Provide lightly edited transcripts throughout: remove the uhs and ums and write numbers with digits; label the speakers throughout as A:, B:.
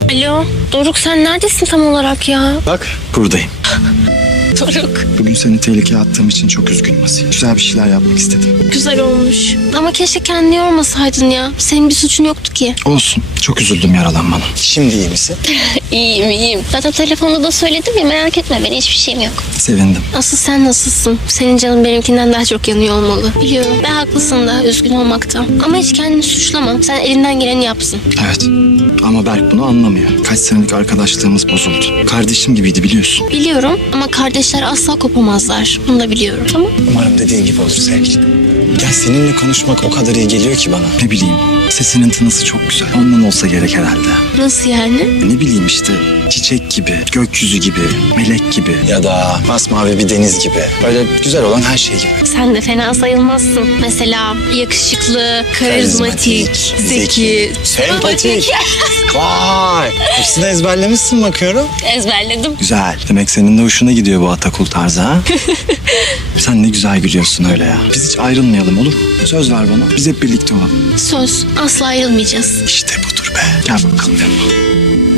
A: Alo, Doruk sen neredesin tam olarak ya?
B: Bak buradayım.
A: Doruk.
B: Bugün seni tehlikeye attığım için çok üzgünüm Asiye. Güzel bir şeyler yapmak istedim.
A: Güzel olmuş. Ama keşke kendini yormasaydın ya. Senin bir suçun yoktu ki.
B: Olsun. Çok üzüldüm yaralanmana. Şimdi iyi misin?
A: İyiyim. Zaten telefonda da söyledim ya, merak etme, benim hiçbir şeyim yok.
B: Sevindim.
A: Asıl sen nasılsın? Senin canın benimkinden daha çok yanıyor olmalı. Biliyorum ve haklısın da üzgün olmakta. Ama hiç kendini suçlama. Sen elinden geleni yapsın.
B: Evet. Ama Berk bunu anlamıyor. Kaç senelik arkadaşlığımız bozuldu. Kardeşim gibiydi biliyorsun.
A: Biliyorum ama kardeşler asla kopamazlar. Bunu da biliyorum, tamam?
B: Umarım dediğin gibi olur sevgilim. Ya seninle konuşmak o kadar iyi geliyor ki bana. Ne bileyim. Sesinin tınısı çok güzel. Ondan olsa gerek herhalde.
A: Nasıl yani?
B: Ne bileyim işte. Çiçek gibi, gökyüzü gibi, melek gibi. Ya da masmavi bir deniz gibi. Böyle güzel olan her şey gibi.
A: Sen de fena sayılmazsın. Mesela yakışıklı, karizmatik, zeki,
B: sempatik. Vay! Hepsini ezberlemişsin bakıyorum.
A: Ezberledim.
B: Güzel. Demek senin de hoşuna gidiyor bu Atakul tarzı ha? Sen ne güzel gülüyorsun öyle ya. Biz hiç ayrılmayalım olur mu? Söz ver bana. Biz hep birlikte olalım.
A: Söz, asla ayrılmayacağız.
B: İşte budur be. Gel bakalım yanıma.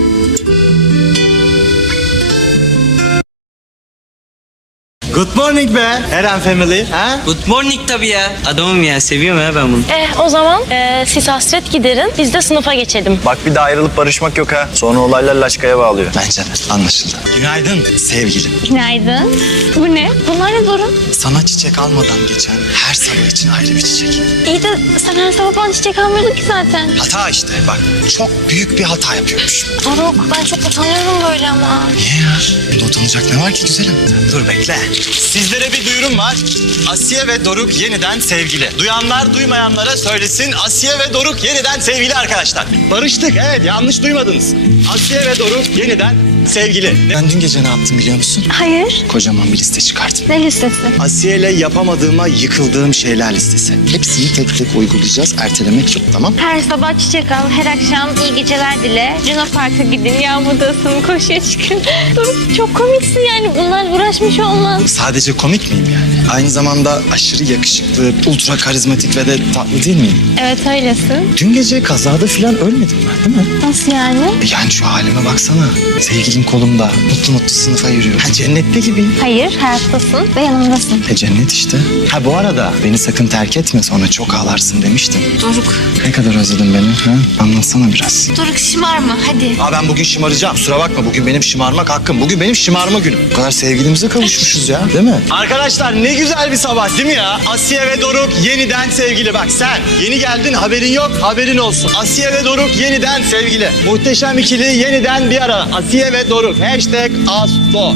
B: Good morning be Eren family. Ha?
C: Good morning tabii ya. Adamım ya, seviyorum ya ben bunu.
A: O zaman siz hasret giderin, biz de sınıfa geçelim.
D: Bak bir de ayrılıp barışmak yok ha. Sonra olaylar laçkaya bağlıyor.
B: Bence de anlaşıldı. Günaydın sevgilim.
A: Günaydın. Bu ne? Bunlar ne Doruk?
B: Sana çiçek almadan geçen her sabah için ayrı bir çiçek.
A: İyi de sen her sabah bana çiçek almıyordun ki zaten.
B: Hata işte bak. Çok büyük bir hata yapıyormuş.
A: Doruk, ben çok utanıyorum böyle ama.
B: Niye ya? Bunda utanacak ne var ki güzelim? Dur bekle.
D: Sizlere bir duyurum var. Asiye ve Doruk yeniden sevgili. Duyanlar duymayanlara söylesin. Asiye ve Doruk yeniden sevgili arkadaşlar. Barıştık, evet, yanlış duymadınız. Asiye ve Doruk yeniden sevgili.
B: Ben dün gece ne yaptım biliyor musun?
A: Hayır.
B: Kocaman bir liste çıkarttım.
A: Ne listesi?
B: Asiye ile yapamadığıma yıkıldığım şeyler listesi. Hepsini tek tek uygulayacağız. Ertelemek yok, tamam?
A: Her sabah çiçek al, her akşam iyi geceler dile. Luna Park'a gidin, yağmurda ısının, koşuya çıkın. Doruk çok komiksin yani, bunlar uğraşmış olmaz.
B: Sadece komik miyim yani? Aynı zamanda aşırı yakışıklı, ultra karizmatik ve de tatlı değil miyim?
A: Evet öylesin.
B: Dün gece kazada falan ölmedim ben değil mi?
A: Nasıl yani?
B: Yani şu halime baksana. Sevgilim kolumda. Mutlu mutlu sınıfa yürüyor. Ha, cennette gibiyim.
A: Hayır, hayattasın ve yanımdasın.
B: Cennet işte. Ha bu arada beni sakın terk etme sonra çok ağlarsın demiştin.
A: Doruk.
B: Ne kadar özledin beni ha? Anlatsana biraz.
A: Doruk şımarma hadi.
B: Aa ben bugün şımaracağım. Kusura bakma bugün benim şımarmak hakkım. Bugün benim şımarma günüm. Bu kadar sevgilimize kavuşmuşuz ya değil mi?
D: Arkadaşlar ne güzel bir sabah değil mi ya? Asiye ve Doruk yeniden sevgili. Bak sen yeni geldin, haberin yok, haberin olsun. Asiye ve Doruk yeniden sevgili. Muhteşem ikili yeniden bir ara. Asiye ve Doruk. Hashtag Asto.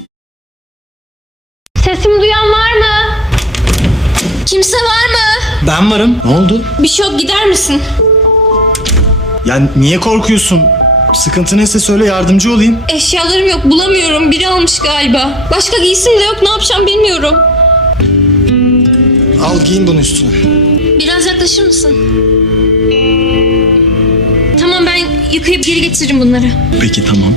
A: Sesimi duyan var mı? Kimse var mı?
B: Ben varım. Ne oldu?
A: Bir şey yok, gider misin?
B: Ya niye korkuyorsun? Sıkıntı neyse söyle yardımcı olayım.
E: Eşyalarım yok, bulamıyorum. Biri almış galiba. Başka giysim de yok, ne yapacağım bilmiyorum.
B: Al giyin bunu üstüne.
E: Biraz yaklaşır mısın? Tamam, ben yıkayıp geri getiririm bunları.
B: Peki tamam.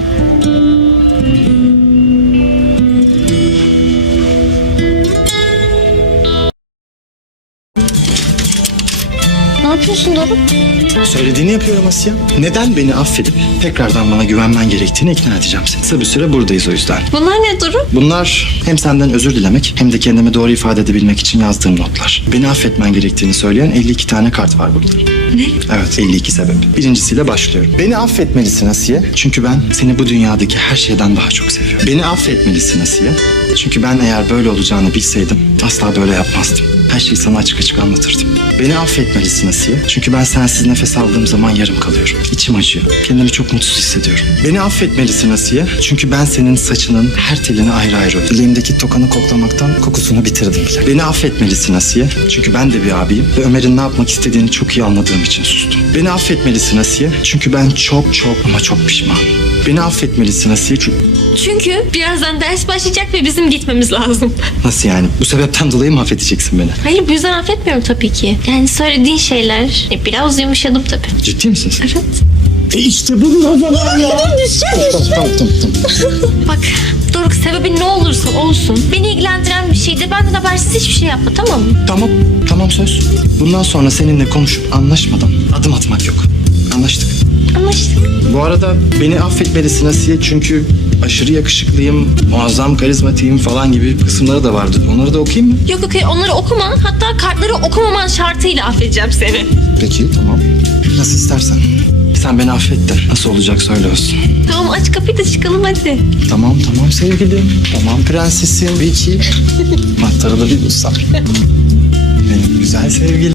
A: Ne yapıyorsun Doruk?
B: Söylediğini yapıyorum Asya. Neden beni affedip tekrardan bana güvenmen gerektiğini ikna edeceğim seni. Kısa bir süre buradayız o yüzden.
E: Bunlar ne Doruk?
B: Bunlar hem senden özür dilemek hem de kendimi doğru ifade edebilmek için yazdığım notlar. Beni affetmen gerektiğini söyleyen 52 tane kart var burada.
E: Ne?
B: Evet 52 sebep. Birincisiyle başlıyorum. Beni affetmelisin Asiye. Çünkü ben seni bu dünyadaki her şeyden daha çok seviyorum. Beni affetmelisin Asiye. Çünkü ben eğer böyle olacağını bilseydim asla böyle yapmazdım. Her şeyi sana açık açık anlatırdım. Beni affetmelisin Asiye. Çünkü ben sensiz nefes aldığım zaman yarım kalıyorum. İçim acıyor. Kendimi çok mutsuz hissediyorum. Beni affetmelisin Asiye. Çünkü ben senin saçının her telini ayrı ayrı ördüm. Bileğimdeki tokanı koklamaktan kokusunu bitirdim bile. Beni affetmelisin Asiye. Çünkü ben de bir abiyim ve Ömer'in ne yapmak istediğini çok iyi anladığım için sustum. Beni affetmelisin Asiye. Çünkü ben çok ama çok pişmanım. Beni affetmelisin Asiye
E: Çünkü birazdan ders başlayacak ve bizim gitmemiz lazım.
B: Nasıl yani? Bu sebepten dolayı mı affedeceksin beni?
E: Hayır, bu yüzden affetmiyorum tabii ki. Yani söylediğin şeyler biraz yumuşadım tabii.
B: Ciddi misin sen?
E: Evet.
B: İşte bunlar falan ya. Tamam.
E: Bak Doruk, sebebi ne olursa olsun beni ilgilendiren bir şeydi. Benden habersiz hiçbir şey yapma, tamam mı?
B: Tamam söz. Bundan sonra seninle konuşup anlaşmadan adım atmak yok. Anlaştık.
E: Ama işte
B: Bu arada beni affetmelisin Asiye çünkü aşırı yakışıklıyım, muazzam karizmatiyim falan gibi kısımları da vardı. Onları da okuyayım mı?
E: yok onları okuma. Hatta kartları okumaman şartıyla affedeceğim seni.
B: Peki tamam. Nasıl istersen. Sen beni affet de nasıl olacak söyle olsun.
E: Tamam aç kapıyı da çıkalım hadi.
B: Tamam sevgilim. Tamam prensesim. Peki. Anahtarı da bir bulsam. Benim güzel sevgilim.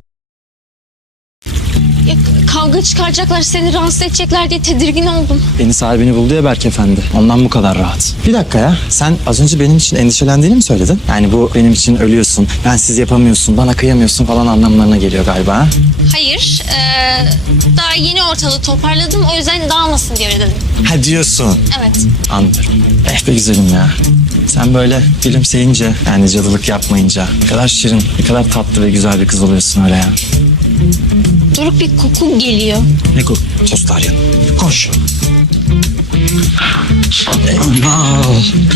E: Ya, kavga çıkaracaklar, seni rahatsız edecekler diye tedirgin oldum.
B: Beni sahibini buldu ya Berk Efendi. Ondan bu kadar rahat. Bir dakika ya. Sen az önce benim için endişelendiğini mi söyledin? Yani bu benim için ölüyorsun, bensiz yapamıyorsun, bana kıyamıyorsun falan anlamlarına geliyor galiba. Ha?
E: Hayır, daha yeni ortalığı toparladım. O yüzden dağılmasın diye öyle dedim.
B: Ha diyorsun.
E: Evet.
B: Anladım. Be güzelim ya. Sen böyle gülümseyince yani cadılık yapmayınca ne kadar şirin, ne kadar tatlı ve güzel bir kız oluyorsun öyle ya.
E: Doruk bir koku geliyor.
B: Ne koku? Tostlar yanı. Koş. Eyvah.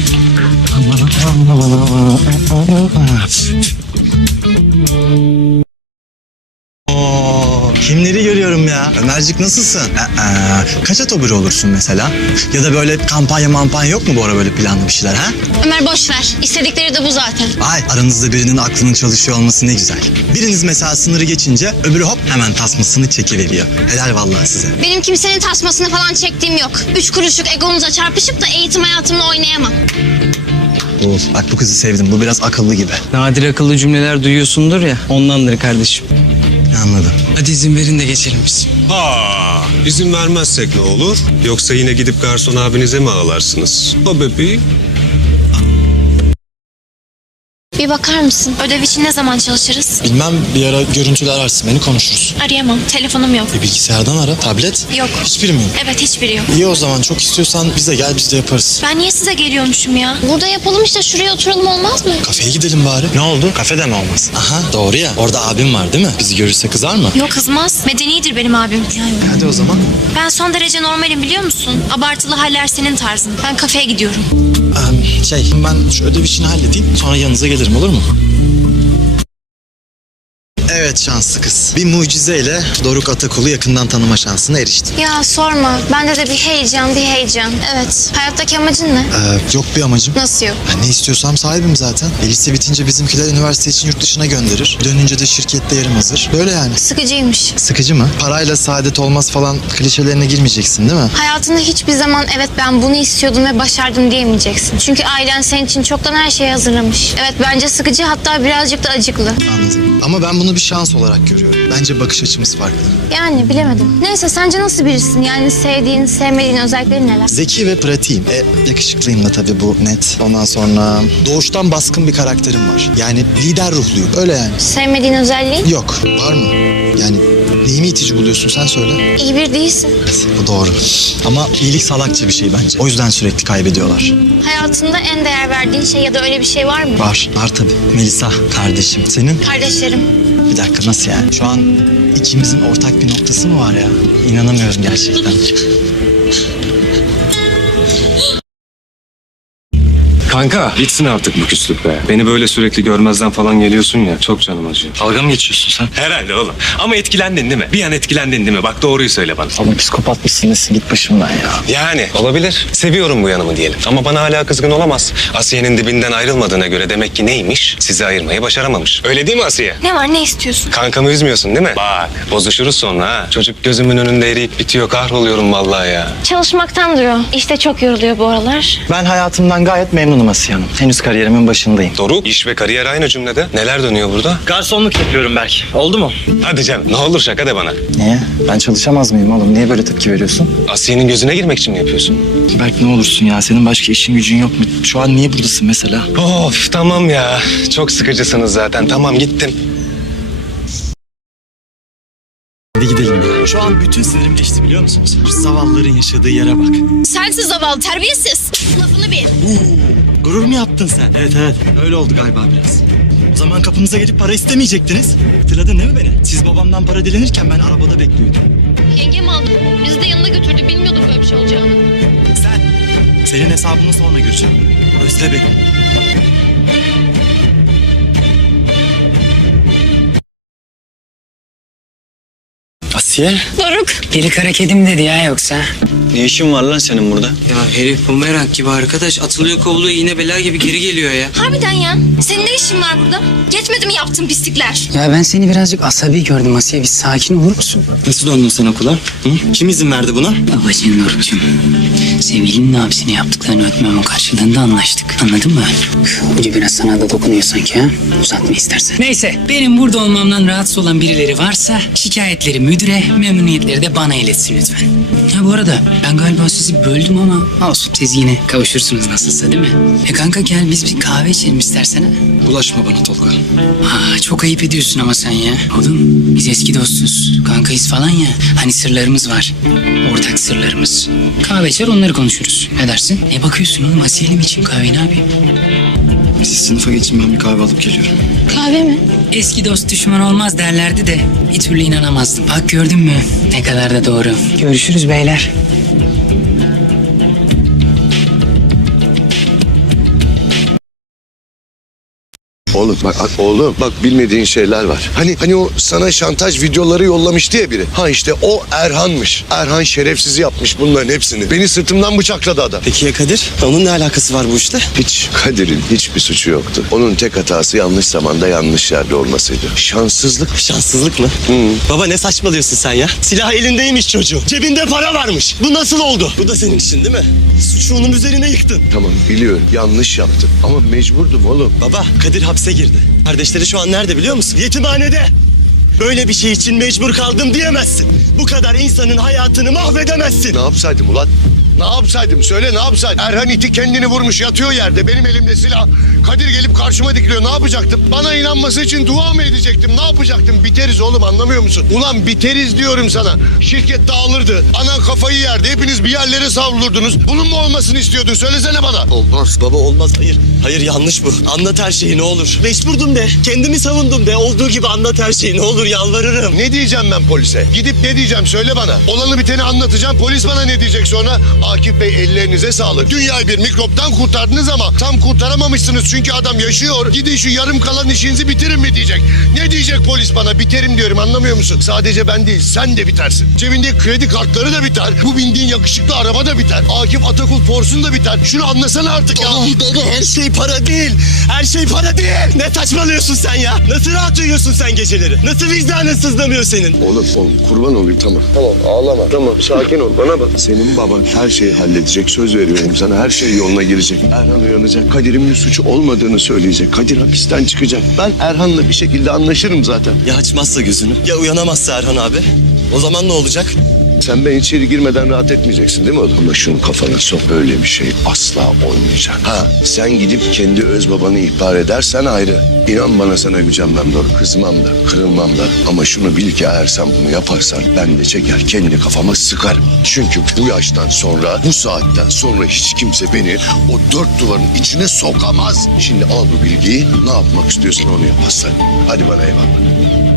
D: Kimleri görüyorum ya? Ömercik nasılsın? Kaça tobur olursun mesela? Ya da böyle kampanya yok mu bu ara böyle planlı bir şeyler ha?
E: Ömer boş ver. İstedikleri de bu zaten.
D: Ay aranızda birinin aklının çalışıyor olması ne güzel. Biriniz mesela sınırı geçince öbürü hop hemen tasmasını çekiveriyor. Helal vallahi size.
E: Benim kimsenin tasmasını falan çektiğim yok. 3 kuruşluk egonuza çarpışıp da eğitim hayatımla oynayamam.
D: Bak bu kızı sevdim. Bu biraz akıllı gibi.
C: Nadir akıllı cümleler duyuyorsundur ya ondandır kardeşim.
D: Anladım.
C: Hadi izin verin de geçelim biz.
F: İzin vermezsek ne olur? Yoksa yine gidip garson abinize mi ağlarsınız? O bebeği.
E: Bir bakar mısın? Ödev için ne zaman çalışırız?
B: Bilmem bir ara görüntülü ararsın beni konuşuruz.
E: Arayamam. Telefonum yok.
B: Bilgisayardan ara. Tablet.
E: Yok.
B: Hiçbiri mi yok?
E: Evet hiçbiri yok.
B: İyi o zaman çok istiyorsan bize gel biz de yaparız.
E: Ben niye size geliyormuşum ya? Burada yapalım işte, şuraya oturalım olmaz mı?
B: Kafeye gidelim bari.
D: Ne oldu? Kafede mi olmaz?
B: Aha doğru ya. Orada abim var değil mi? Bizi görürse kızar mı?
E: Yok kızmaz. Medenidir benim abim. Yani
B: Hadi o zaman.
E: ben son derece normalim biliyor musun? Abartılı haller senin tarzın. Ben kafeye gidiyorum.
B: Ben şu ödev işini halledeyim. Sonra yanınıza gelirim olur mu?
D: Evet şanslı kız. Bir mucizeyle Doruk Atakul'u yakından tanıma şansına eriştin.
E: Ya sorma. Bende de bir heyecan. Evet. Hayattaki amacın ne?
D: Yok bir amacım.
E: Nasıl yok?
D: Ben ne istiyorsam sahibim zaten. Lise bitince bizimkiler üniversite için yurt dışına gönderir. Dönünce de şirkette yerim hazır. Böyle yani.
E: Sıkıcıymış.
D: Sıkıcı mı? Parayla saadet olmaz falan klişelerine girmeyeceksin değil mi?
E: Hayatında hiçbir zaman evet ben bunu istiyordum ve başardım diyemeyeceksin. Çünkü ailen senin için çoktan her şeyi hazırlamış. Evet bence sıkıcı, hatta birazcık da acıklı.
D: Anladım. Ama ben bunu bir şans olarak görüyorum. Bence bakış açımız farklı.
E: Yani bilemedim. Neyse sence nasıl birisin? Yani sevdiğin, sevmediğin özellikleri neler?
D: Zeki ve pratiğim. Yakışıklıyım da tabii bu net. Ondan sonra doğuştan baskın bir karakterim var. Yani lider ruhluyum. Öyle yani.
E: Sevmediğin özelliğin?
D: Yok. Var mı? Yani neyimi itici buluyorsun sen söyle.
E: İyi bir değilsin.
D: Bu doğru. Ama iyilik salakça bir şey bence. O yüzden sürekli kaybediyorlar.
E: Hayatında en değer verdiğin şey ya da öyle bir şey var mı?
D: Var tabii. Melisa kardeşim. Senin?
E: Kardeşlerim.
D: Bir dakika nasıl yani? Şu an ikimizin ortak bir noktası mı var ya? İnanamıyorum gerçekten.
F: Kanka bitsin artık bu küslük be. Beni böyle sürekli görmezden falan geliyorsun ya. Çok canım acıyor.
B: Dalga mı geçiyorsun sen?
F: Herhalde oğlum. Ama etkilendin değil mi? Bir an etkilendin değil mi? Bak doğruyu söyle bana.
B: Oğlum psikopat mısın nesin? Git başımdan ya.
F: Yani olabilir. Seviyorum bu yanımı diyelim. Ama bana hala kızgın olamaz. Asiye'nin dibinden ayrılmadığına göre demek ki neymiş? Sizi ayırmayı başaramamış. Öyle değil mi Asiye?
E: Ne var, ne istiyorsun?
F: Kankamı üzmüyorsun değil mi? Bak bozuşuruz sonra ha. Çocuk gözümün önünde eriyip bitiyor. Kahroluyorum vallahi ya.
E: Çalışmaktandır o. İşte çok yoruluyor bu aralar.
B: Ben hayatımdan gayet memnunum Asiye Hanım. Henüz kariyerimin başındayım.
F: Doruk, iş ve kariyer aynı cümlede. Neler dönüyor burada?
B: Garsonluk yapıyorum Berk. Oldu mu?
F: Hadi canım ne olur şaka de bana.
B: Niye? Ben çalışamaz mıyım oğlum? Niye böyle tepki veriyorsun?
F: Asiye'nin gözüne girmek için mi yapıyorsun?
B: Berk ne olursun ya. Senin başka işin gücün yok mu? Şu an niye buradasın mesela?
F: Of tamam ya. Çok sıkıcısınız zaten. Tamam gittim.
B: Hadi gidelim ya. Şu an bütün sinirim geçti biliyor musunuz? Şu zavallıların yaşadığı yere bak.
E: Sensiz zavallı, terbiyesiz. Lafını bil.
B: Gurur mu yaptın sen? Evet. Öyle oldu galiba biraz. O zaman kapımıza gelip para istemeyecektiniz. Hatırladın değil mi beni? Siz babamdan para dilenirken ben arabada bekliyordum.
E: Yengem aldı. Bizi de yanına götürdü. Bilmiyordum böyle bir şey olacağını.
B: Senin hesabını sonra göreceğim. Özle beni. Asiye.
C: Asiye?
A: Doruk.
G: Deli kara kedim dedi ya yoksa.
C: Ne işin var lan senin burada? Ya herif bumerang gibi arkadaş. Atılıyor kovuluyor yine bela gibi geri geliyor ya.
E: Harbiden ya. Senin ne işin var burada? Geçmedi mi yaptığın pislikler?
G: Ya ben seni birazcık asabi gördüm Asiye. Bir sakin olur musun?
B: Nasıl döndün sen okula? Hı? Kim izin verdi buna?
G: Babacığım Doruk'cum. Sevgilinin abisine yaptıklarını ötmemem karşılığında anlaştık. Anladın mı? Ucu biraz sana da dokunuyor sanki ha. Uzatma istersen. Neyse benim burada olmamdan rahatsız olan birileri varsa şikayetleri müdüre, memnuniyetleri de bana iletsin lütfen. Ha bu arada ben galiba sizi böldüm ama olsun siz yine kavuşursunuz nasılsa değil mi? Kanka gel biz bir kahve içelim istersen ha.
B: Bulaşma bana Tolga.
G: Çok ayıp ediyorsun ama sen ya. Oğlum biz eski dostuz. Kankayız falan ya. Hani sırlarımız var. Ortak sırlarımız. Kahve içer onları konuşuruz. Ne dersin? Ne bakıyorsun oğlum? Asiye'yle mi içeyim kahveyi ne yapayım?
B: Siz sınıfa geçin, ben bir kahve alıp geliyorum.
E: Kahve mi?
G: Eski dost düşman olmaz derlerdi de bir türlü inanamazdım. Bak gördün mü? Ne kadar da doğru. Görüşürüz beyler.
H: Oğlum bak bilmediğin şeyler var. Hani o sana şantaj videoları yollamıştı ya biri. Ha işte o Erhan'mış. Erhan şerefsiz yapmış bunların hepsini. Beni sırtımdan bıçakladı adam.
D: Peki ya Kadir? Onun ne alakası var bu işte?
H: Hiç Kadir'in hiçbir suçu yoktu. Onun tek hatası yanlış zamanda yanlış yerde olmasıydı. Şanssızlık.
D: Şanssızlık mı? Baba ne saçmalıyorsun sen ya? Silah elindeymiş çocuğun. Cebinde para varmış. Bu nasıl oldu? Bu da senin işin değil mi? Suçu onun üzerine yıktın.
H: Tamam biliyorum yanlış yaptım ama mecburdum oğlum.
D: Baba Kadir hapse girdi. Kardeşleri şu an nerede biliyor musun? Yetimhanede. Böyle bir şey için mecbur kaldım diyemezsin. Bu kadar insanın hayatını mahvedemezsin.
H: Ne yapsaydım ulan? Ne yapsaydım? Söyle ne yapsaydım? Erhan iti kendini vurmuş yatıyor yerde. Benim elimde silah. Kadir gelip karşıma dikiliyor. Ne yapacaktım? Bana inanması için dua mı edecektim? Ne yapacaktım? Biteriz oğlum anlamıyor musun? Ulan biteriz diyorum sana. Şirket dağılırdı. Anan kafayı yerdi. Hepiniz bir yerlere savrulurdunuz. Bunun mu olmasını istiyordun? Söylesene bana.
D: Olmaz baba olmaz. Hayır yanlış bu. Anlat her şeyi ne olur. Mecburdum de. Kendimi savundum de. Olduğu gibi anlat her şeyi ne olur yalvarırım.
H: Ne diyeceğim ben polise? Gidip ne diyeceğim söyle bana. Olanı biteni anlatacağım. Polis bana ne diyecek sonra? Akif Bey ellerinize sağlık. Dünyayı bir mikroptan kurtardınız ama tam kurtaramamışsınız çünkü adam yaşıyor. Gidin şu yarım kalan işinizi bitirin mi diyecek. Ne diyecek polis bana? Biterim diyorum anlamıyor musun? Sadece ben değil sen de bitersin. Cebindeki kredi kartları da biter. Bu bindiğin yakışıklı araba da biter. Akif Atakul Porsun da biter. Şunu anlasana artık ya.
D: Baba her şey para değil. Her şey para değil. Ne saçmalıyorsun sen ya? Nasıl rahat uyuyorsun sen geceleri? Nasıl vicdanın sızlamıyor senin?
H: Oğlum kurban olayım tamam. Tamam ağlama. Tamam sakin ol bana bak. Senin baban her şeyi halledecek. Söz veriyorum sana her şey yoluna girecek. Erhan uyanacak. Kadir'in bir suçu olmadığını söyleyecek. Kadir hapisten çıkacak. Ben Erhan'la bir şekilde anlaşırım zaten.
D: Ya açmazsa gözünü? Ya uyanamazsa Erhan abi? O zaman ne olacak?
H: Sen ben içeri girmeden rahat etmeyeceksin değil mi oğlum? Ama şunu kafana sok. Öyle bir şey asla olmayacak. Ha sen gidip kendi öz babanı ihbar edersen ayrı. İnan bana sana gücenmem doğru. Kızmam da kırılmam da. Ama şunu bil ki eğer sen bunu yaparsan ben de çeker kendi kafama sıkarım. Çünkü bu yaştan sonra bu saatten sonra hiç kimse beni o dört duvarın içine sokamaz. Şimdi al bu bilgiyi ne yapmak istiyorsan onu yap aslanım. Hadi bana eyvallah.